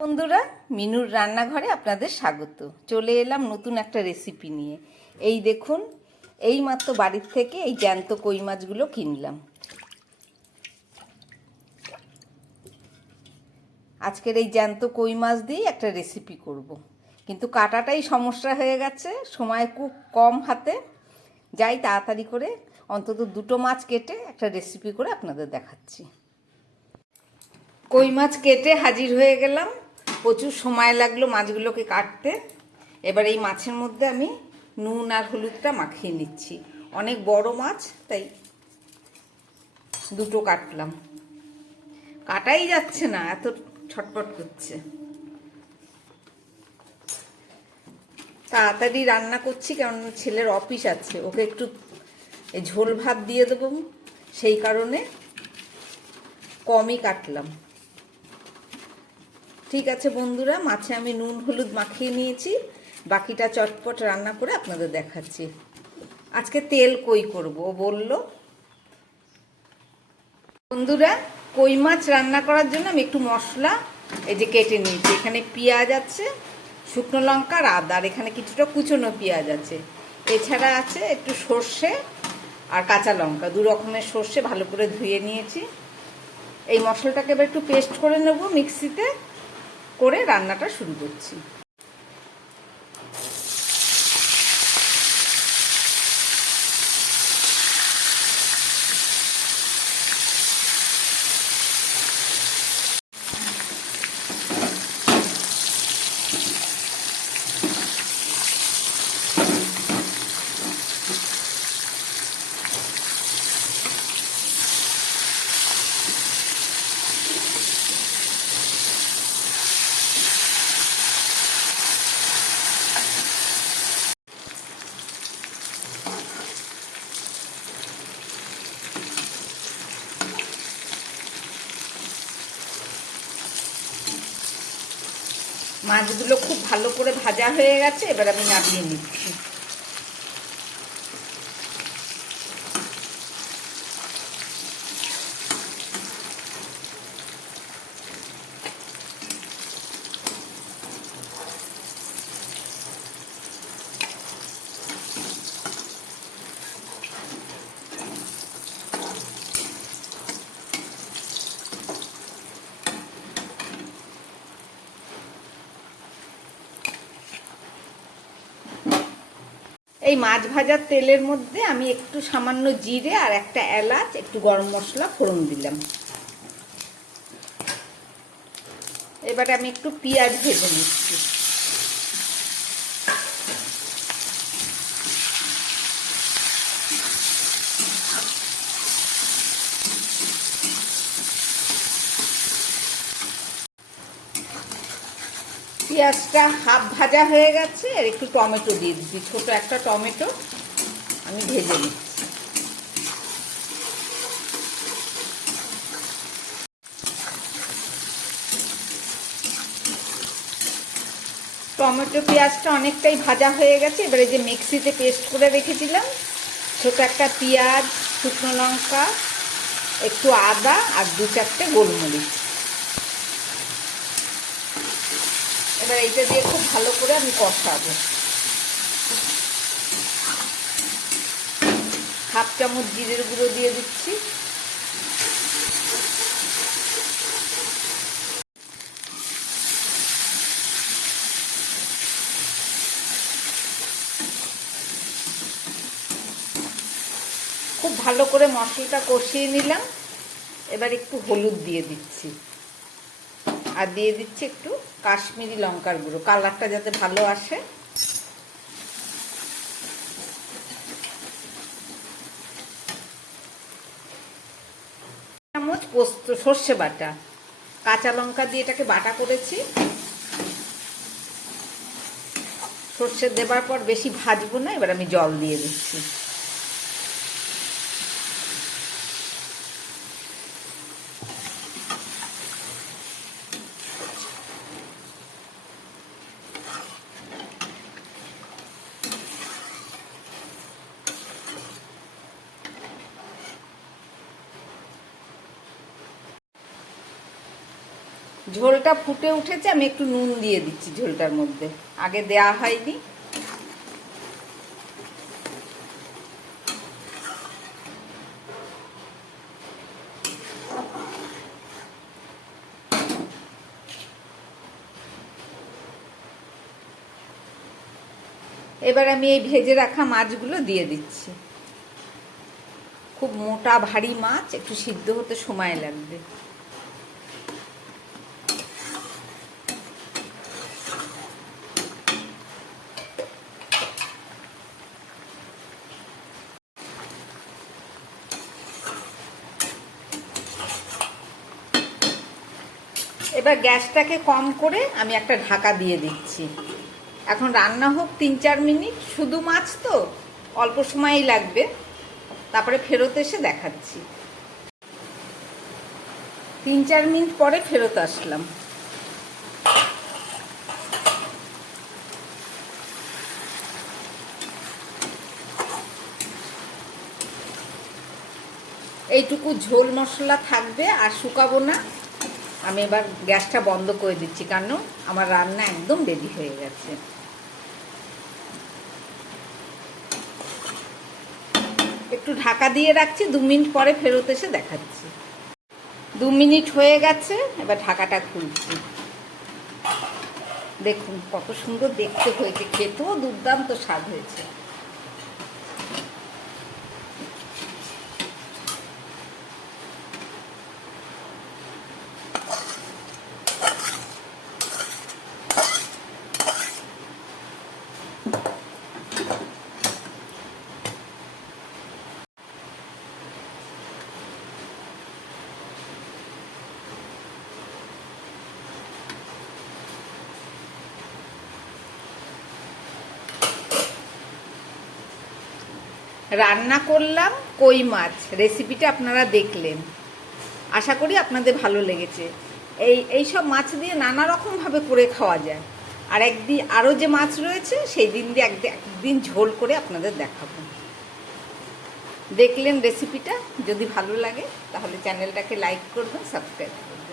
বন্ধুরা, মিনুর রান্নাঘরে আপনাদের স্বাগত। চলে এলাম নতুন একটা রেসিপি নিয়ে। এই দেখুন, এই মাত্র বাড়ির থেকে এই জ্যান্ত কই মাছগুলো কিনলাম। আজকের এই জ্যান্ত কই মাছ দিয়েই একটা রেসিপি করব। কিন্তু কাটাটাই সমস্যা হয়ে গেছে, সময় খুব কম হাতে। যাই তাড়াতাড়ি করে অন্তত দুটো মাছ কেটে একটা রেসিপি করে আপনাদের দেখাচ্ছি। কই মাছ কেটে হাজির হয়ে গেলাম। প্রচুর সময় লাগলো মাছগুলোকে কাটতে। এবার এই মাছের মধ্যে আমি নুন আর হলুদটা মাখিয়ে নিচ্ছি। অনেক বড় মাছ, তাই দুটো কাটলাম। কাটাই যাচ্ছে না, এত ছটপট করছে। তাড়াতাড়ি রান্না করছি কারণ ছেলের অফিস আছে, ওকে একটু ঝোল ভাত দিয়ে দেবো, সেই কারণে কমই কাটলাম। ঠিক আছে বন্ধুরা, মাছে আমি নুন হলুদ মাখিয়ে নিয়েছি। বাকিটা চটপট রান্না করে আপনাদের দেখাচ্ছি। আজকে তেল কই করব বলল। বন্ধুরা, কই মাছ রান্না করার জন্য আমি একটু মশলা এই যে কেটে নিয়েছি। এখানে পেঁয়াজ আছে, শুকনো লঙ্কা আর আদা, আর এখানে কিছুটা কুচনো পেঁয়াজ আছে। এছাড়া আছে একটু সর্ষে আর কাঁচা লঙ্কা, দু রকমের সর্ষে ভালো করে ধুয়ে নিয়েছি। এই মশলাটাকে এবার একটু পেস্ট করে নেব মিক্সিতে, করে রান্নাটা শুরু করছি। মাছগুলো খুব ভালো করে ভাজা হয়ে গেছে, এবার আমি নামিয়ে নিচ্ছি। এই মাছ ভাজার তেলের মধ্যে আমি একটু সামান্য জিরে আর একটা এলাচ, একটু গরম মশলা ফোড়ন দিলাম। এবারে আমি একটু পেঁয়াজ ভেজে নিচ্ছি। পেঁয়াজটা হাফ ভাজা হয়ে গেছে, আর একটু টমেটো দিয়ে দিচ্ছি। ছোট একটা টমেটো আমি ভেজে নিচ্ছি। টমেটো পেঁয়াজটা অনেকটাই ভাজা হয়ে গেছে। এবারে যে মিক্সিতে পেস্ট করে রেখেছিলাম, ছোট একটা পেঁয়াজ, শুকনো লঙ্কা, একটু আদা আর দু চারটে গোলমরিচ, এবার এইটা দিয়ে খুব ভালো করে আমি কষাবো। হাফ চামচ জিরের গুঁড়ো দিয়ে দিচ্ছি। খুব ভালো করে মশলাটা কষিয়ে নিলাম। এবার একটু হলুদ দিয়ে দিচ্ছি, আর দিয়ে দিচ্ছি একটু কাশ্মীরি লঙ্কার গুঁড়ো, কালারটা যাতে ভালো আসে। চামচ পোস্ত সর্ষে বাটা, কাঁচা লঙ্কা দিয়ে এটাকে বাটা করেছি। সর্ষে দেবার পর বেশি ভাজবো না, এবার আমি জল দিয়ে দিচ্ছি। ঝোলটা ফুটে উঠেছে, আমি একটু নুন দিয়ে দিচ্ছি ঝোলটার মধ্যে, আগে দেয়া হয়নি। এবার আমি এই ভেজে রাখা মাছগুলো দিয়ে দিচ্ছি। খুব মোটা ভারী মাছ, একটু সিদ্ধ হতে সময় লাগবে। এবার গ্যাসটাকে কম করে আমি একটা ঢাকা দিয়ে দিচ্ছি। এখন রান্না হোক 3-4 মিনিট, শুধু মাছ তো অল্প সময়ই লাগবে, তারপরে ফেরত এসে দেখাচ্ছি। 3-4 মিনিট পরে ফেরত আসলাম। এইটুকু ঝোল মশলা থাকবে, আর শুকাবো না। আমি এবার গ্যাসটা বন্ধ করে দিচ্ছি, কারণ আমার রান্না একদম রেডি হয়ে গেছে। একটু ঢাকা দিয়ে রাখছি, 2 মিনিট পরে ফেরত এসে দেখাচ্ছি। 2 মিনিট হয়ে গেছে, এবার ঢাকাটা খুলছি। দেখুন কত সুন্দর দেখতে হয়েছে, খেতেও দুর্দান্ত স্বাদ হয়েছে। রান্না করলাম কই মাছ, রেসিপিটা আপনারা দেখলেন, আশা করি আপনাদের ভালো লেগেছে। এই সব মাছ দিয়ে নানা রকমভাবে করে খাওয়া যায়। আর একদিন আরও যে মাছ রয়েছে সেই দিন দিয়ে একদিন ঝোল করে আপনাদের দেখাবো। দেখলেন রেসিপিটা, যদি ভালো লাগে তাহলে চ্যানেলটাকে লাইক করবেন, সাবস্ক্রাইব করবেন।